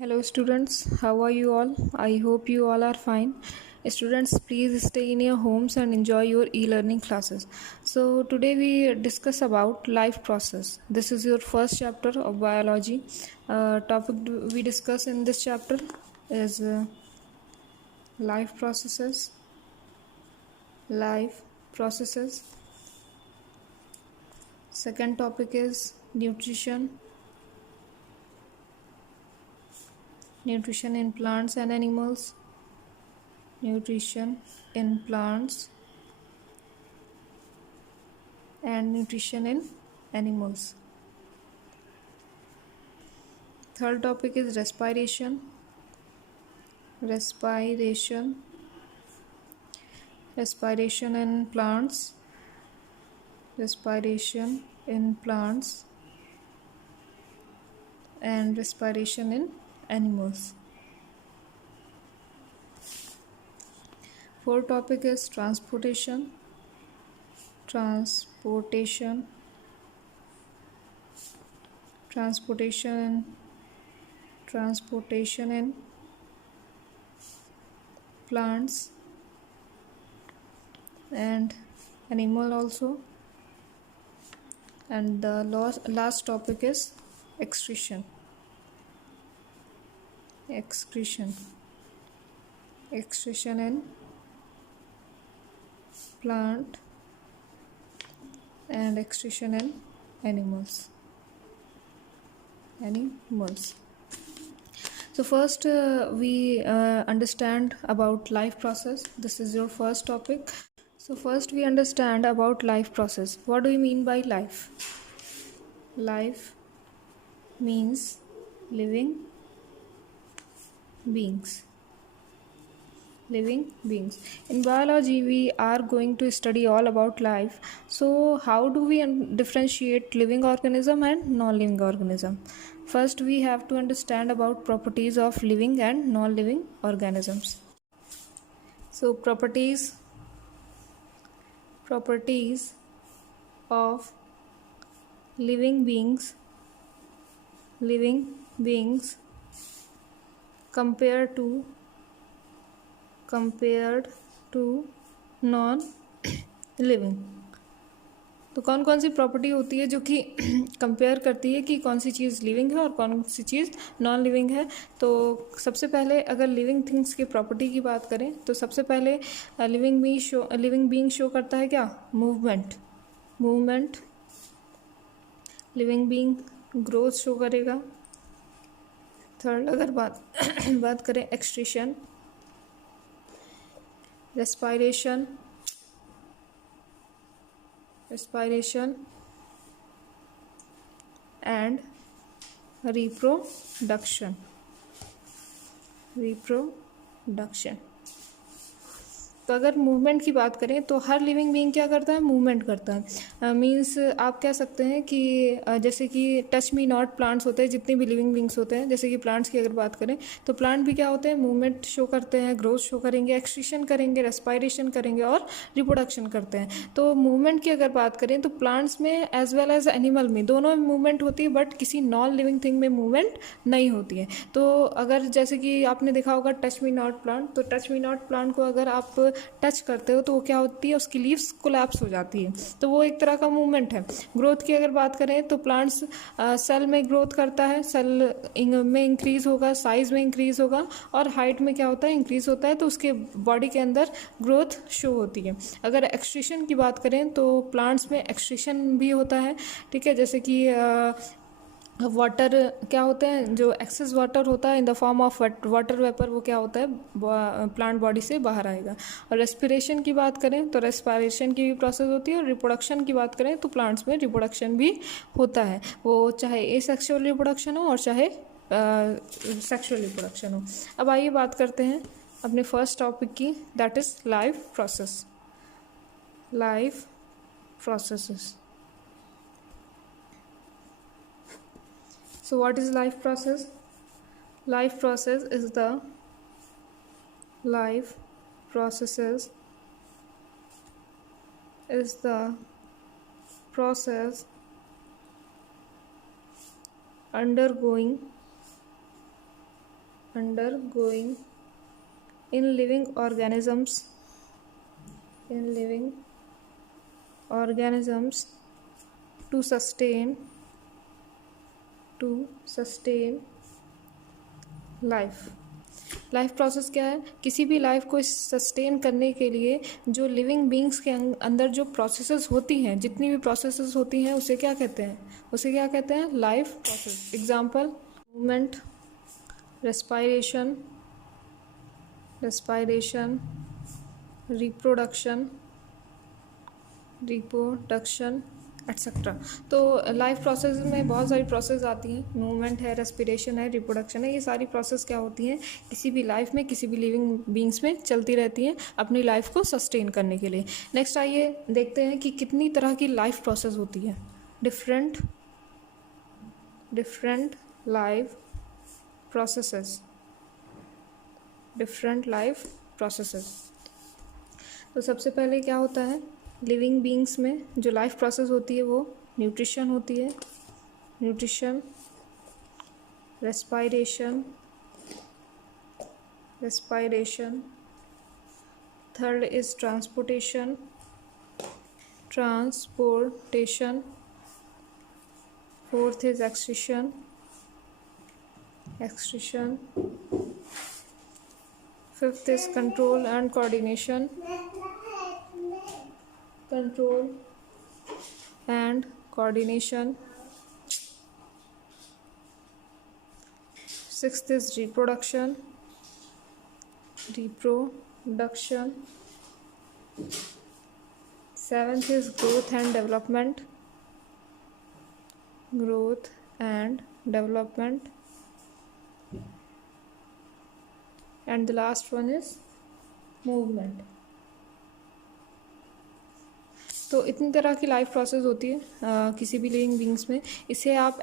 Hello students, how are you all? I hope you all are fine. Students, please stay in your homes and enjoy your e-learning classes. So today we discuss about life process. This is your first chapter of biology. Topic we discuss in this chapter is life processes. Life processes. Second topic is nutrition. Nutrition in plants and animals. Nutrition in plants and nutrition in animals. Third topic is respiration. Respiration in plants. Respiration in plants and respiration in animals. Fourth topic is transportation. Transportation in plants and animal also. And the last topic is excretion in plant and excretion in animals. So first we understand about life process. This is your first topic. So first we understand about life process. What do you mean by life? Life means living beings. In biology we are going to study all about life. So how do we differentiate living organism and non-living organism? First we have to understand about properties of living and non-living organisms. So properties of living beings compared to non living. तो कौन कौन सी property होती है जो कि compare करती है कि कौन सी चीज़ लिविंग है और कौन सी चीज़ नॉन लिविंग है. तो सबसे पहले अगर लिविंग थिंग्स की प्रॉपर्टी की बात करें तो सबसे पहले लिविंग बीइंग शो करता है क्या? Movement. Living being growth show करेगा. थर्ड अगर बात करें एक्सक्रीशन, respiration and reproduction. तो अगर मूवमेंट की बात करें तो हर लिविंग बीइंग क्या करता है? मूवमेंट करता है. मीन्स आप कह सकते हैं कि जैसे कि टच मी नॉट प्लांट्स होते हैं, जितने भी लिविंग बीइंग्स होते हैं, जैसे कि प्लांट्स की अगर बात करें तो प्लांट भी क्या होते हैं? मूवमेंट शो करते हैं, ग्रोथ शो करेंगे, एक्सक्रीशन करेंगे, रेस्पायरेशन करेंगे और रिप्रोडक्शन करते हैं. तो मूवमेंट की अगर बात करें तो प्लांट्स में एज वेल एज एनिमल में दोनों में मूवमेंट होती है, बट किसी नॉन लिविंग थिंग में मूवमेंट नहीं होती है. तो अगर जैसे कि आपने देखा होगा टच मी नॉट प्लांट, तो टच मी नॉट प्लांट को अगर आप टच करते हो तो वो क्या होती है? उसकी लीव्स कोलैप्स हो जाती है. तो वो एक तरह का मूवमेंट है. ग्रोथ की अगर बात करें तो प्लांट्स सेल में ग्रोथ करता है, सेल में इंक्रीज होगा, साइज में इंक्रीज होगा और हाइट में क्या होता है? इंक्रीज होता है. तो उसके बॉडी के अंदर ग्रोथ शो होती है. अगर एक्सक्रीशन की बात करें तो प्लांट्स में एक्सक्रीशन भी होता है. ठीक है, जैसे कि वाटर क्या होते हैं? जो एक्सेस वाटर होता है in the form of water vapour, वो क्या होता है? प्लांट बॉडी से बाहर आएगा. और रेस्पिरेशन की बात करें तो रेस्पिरेशन की भी प्रोसेस होती है. और रिप्रोडक्शन की बात करें तो प्लांट्स में रिप्रोडक्शन भी होता है, वो चाहे एसेक्सुअल रिप्रोडक्शन हो और चाहे सेक्सुअल रिप्रोडक्शन हो. अब आइए बात करते हैं अपने फर्स्ट टॉपिक की, that is life processes. So what is life process? Life processes is the process undergoing undergoing in living organisms to sustain life. Life process क्या है? किसी भी लाइफ को सस्टेन करने के लिए जो लिविंग बींग्स के अंदर जो प्रोसेसेस होती हैं, जितनी भी प्रोसेसेस होती हैं, उसे क्या कहते हैं? Life process. Example, movement, respiration, reproduction etcetera. तो लाइफ प्रोसेस में बहुत सारी प्रोसेस आती हैं। मूवमेंट है, रेस्पिरेशन है, रिप्रोडक्शन है। ये सारी प्रोसेस क्या होती हैं? किसी भी लाइफ में, किसी भी लिविंग बींग्स में चलती रहती हैं अपनी लाइफ को सस्टेन करने के लिए। नेक्स्ट आइए देखते हैं कि कितनी तरह की लाइफ प्रोसेस होती है। Different life processes. तो सबसे पहले क्या होता है? लिविंग बींग्स में जो लाइफ प्रोसेस होती है वो न्यूट्रिशन होती है। Nutrition, respiration. Third is transportation. Fourth is excretion. Fifth is control and coordination. Sixth is reproduction. Seventh is growth and development. And the last one is movement. तो इतनी तरह की लाइफ प्रोसेस होती है किसी भी लिविंग बींग्स में। इसे आप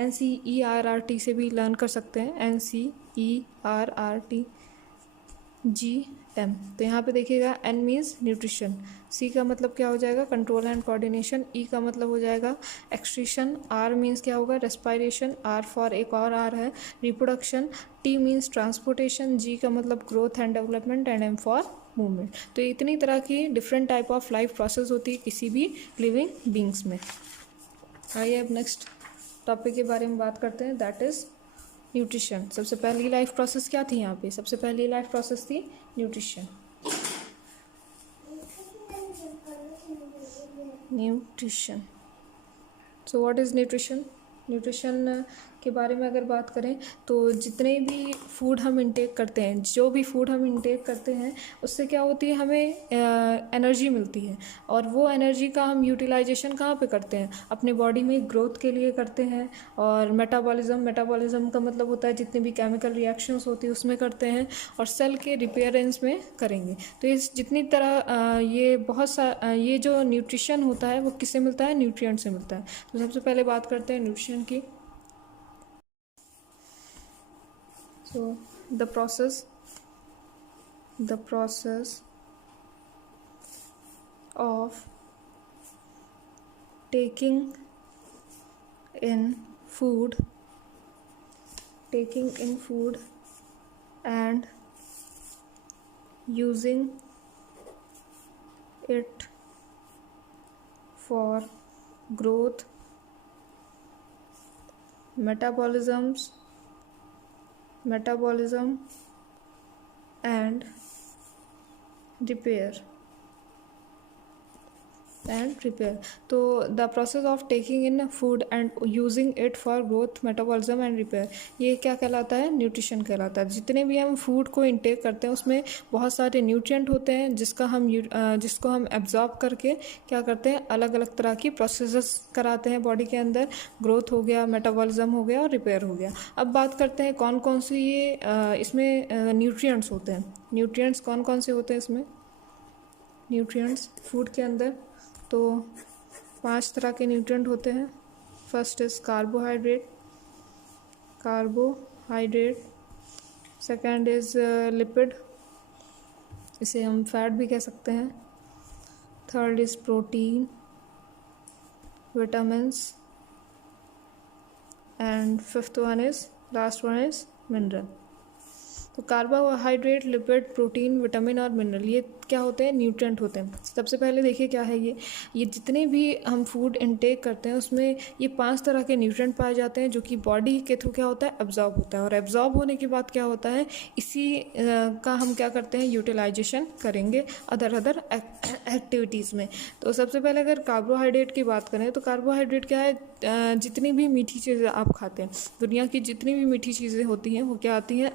NCERT से भी लर्न कर सकते हैं। NCERTGM। तो यहाँ पे देखिएगा, N मीन्स न्यूट्रिशन, C का मतलब क्या हो जाएगा? कंट्रोल एंड कोऑर्डिनेशन, E का मतलब हो जाएगा एक्सक्रीशन, R मीन्स क्या होगा? रेस्पायरेशन, R फॉर एक और R है reproduction, T means transportation, G का मतलब growth and development, and M for movement. तो इतनी तरह की different type of life process होती है किसी भी लिविंग बींग्स में। आइए अब नेक्स्ट टॉपिक के बारे में बात करते हैं, दैट इज़ न्यूट्रिशन। सबसे पहली लाइफ प्रोसेस क्या थी यहाँ पे? सबसे पहली लाइफ प्रोसेस थी nutrition. So what is nutrition? Nutrition के बारे में अगर बात करें तो जितने भी फूड हम इंटेक करते हैं, उससे क्या होती है? हमें एनर्जी मिलती है, और वो एनर्जी का हम यूटिलाइजेशन कहाँ पे करते हैं? अपने बॉडी में ग्रोथ के लिए करते हैं। और मेटाबॉलिज्म का मतलब होता है जितने भी केमिकल रिएक्शंस होती है उसमें करते हैं, और सेल के रिपेयरेंस में करेंगे। तो इस जितनी तरह ये जो न्यूट्रिशन होता है वो किससे मिलता है? न्यूट्रिएंट से मिलता है। तो सबसे पहले बात करते हैं न्यूट्रिशन की। So the process of taking in food and using it for growth, metabolism and repair. तो the process of taking in food and using it for growth, metabolism and repair, ये क्या कहलाता है? न्यूट्रिशन कहलाता है। जितने भी हम फूड को इंटेक करते हैं उसमें बहुत सारे न्यूट्रिएंट होते हैं जिसको हम एब्जॉर्ब करके क्या करते हैं? अलग अलग तरह की प्रोसेसेस कराते हैं बॉडी के अंदर। ग्रोथ हो गया, मेटाबॉलिज्म हो गया और रिपेयर हो गया। अब बात करते हैं कौन कौन से ये इसमें न्यूट्रिएंट्स होते हैं। न्यूट्रिएंट्स कौन कौन से होते हैं इसमें? न्यूट्रिएंट्स फूड के अंदर तो 5 तरह के न्यूट्रिएंट होते हैं। First is carbohydrate, second is lipid, इसे हम फैट भी कह सकते हैं। Third is protein, vitamins, and last one is mineral. तो कार्बोहाइड्रेट, लिपिड, प्रोटीन, विटामिन और मिनरल, ये क्या होते हैं? न्यूट्रिएंट होते हैं। सबसे पहले देखिए क्या है ये जितने भी हम फूड इनटेक करते हैं उसमें ये 5 तरह के न्यूट्रिएंट पाए जाते हैं जो कि बॉडी के थ्रू क्या होता है? एब्जॉर्ब होता है। और एब्जॉर्ब होने के बाद क्या होता है? इसी का हम क्या करते हैं? यूटिलाइजेशन करेंगे अदर एक्टिविटीज़ में। तो सबसे पहले अगर कार्बोहाइड्रेट की बात करें तो कार्बोहाइड्रेट क्या है? जितनी भी मीठी चीज़ें आप खाते हैं, दुनिया की जितनी भी मीठी चीज़ें होती हैं वो क्या आती हैं?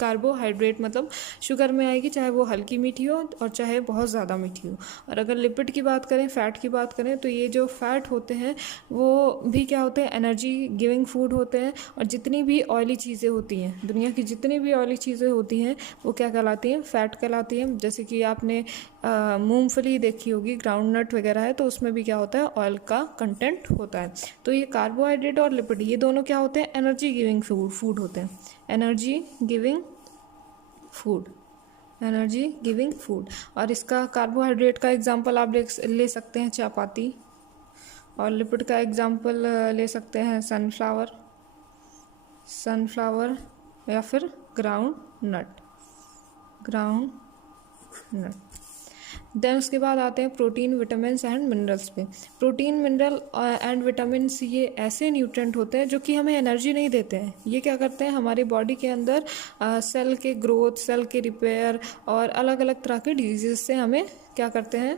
कार्बोहाइड्रेट मतलब शुगर में आएगी, चाहे वो हल्की मीठी हो और चाहे बहुत ज़्यादा मीठी हो। और अगर लिपिड की बात करें, फ़ैट की बात करें, तो ये जो फ़ैट होते हैं वो भी क्या होते हैं? एनर्जी गिविंग फूड होते हैं। और जितनी भी ऑयली चीज़ें होती हैं, दुनिया की जितनी भी ऑयली चीज़ें होती हैं वो क्या कहलाती हैं? फ़ैट कहलाती हैं। जैसे कि आपने मूंगफली देखी होगी, ग्राउंड नट वगैरह है, तो उसमें भी क्या होता है? ऑयल का कंटेंट होता है। तो ये कार्बोहाइड्रेट और लिपिड ये दोनों क्या होते हैं? एनर्जी गिविंग फूड होते हैं। Energy giving food, energy giving food. और इसका कार्बोहाइड्रेट का एग्जांपल आप ले सकते हैं चपाती, और लिपिड का एग्जांपल ले सकते हैं सनफ्लावर या फिर ग्राउंड नट। देन उसके बाद आते हैं प्रोटीन, विटामिन्स एंड मिनरल्स पे। प्रोटीन, मिनरल एंड विटामिन्स ये ऐसे न्यूट्रिएंट होते हैं जो कि हमें एनर्जी नहीं देते हैं। ये क्या करते हैं? हमारी बॉडी के अंदर सेल के ग्रोथ, सेल के रिपेयर और अलग अलग तरह के डिजीज़ से हमें क्या करते हैं?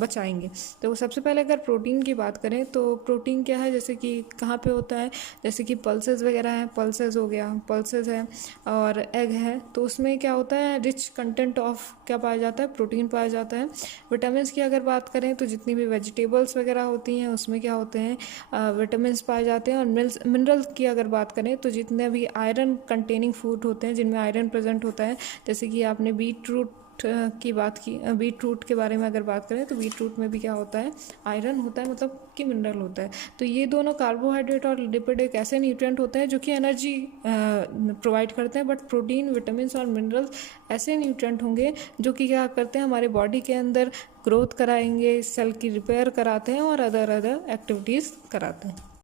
बचाएंगे। तो सबसे पहले अगर प्रोटीन की बात करें तो प्रोटीन क्या है? जैसे कि कहाँ पे होता है? जैसे कि पल्सेस वगैरह हैं, पल्सेस हो गया, पल्सेस है और एग है, तो उसमें क्या होता है? रिच कंटेंट ऑफ क्या पाया जाता है? प्रोटीन पाया जाता है। विटामिन्स की अगर बात करें तो जितनी भी वेजिटेबल्स वगैरह होती हैं उसमें क्या होते हैं? विटामिन्स पाए जाते हैं। और मिनरल की अगर बात करें तो जितने भी आयरन कंटेनिंग फूड होते हैं जिनमें आयरन प्रेजेंट होता है, जैसे कि आपने बीट रूट के बारे में अगर बात करें तो बीट रूट में भी क्या होता है? आयरन होता है, मतलब कि मिनरल होता है। तो ये दोनों कार्बोहाइड्रेट और लिपिड एक ऐसे न्यूट्रिएंट होते हैं जो कि एनर्जी प्रोवाइड करते हैं। बट प्रोटीन, विटामिन्स और मिनरल्स ऐसे न्यूट्रिएंट होंगे जो कि क्या करते हैं? हमारे बॉडी के अंदर ग्रोथ कराएंगे, सेल की रिपेयर कराते हैं और अदर एक्टिविटीज़ कराते हैं।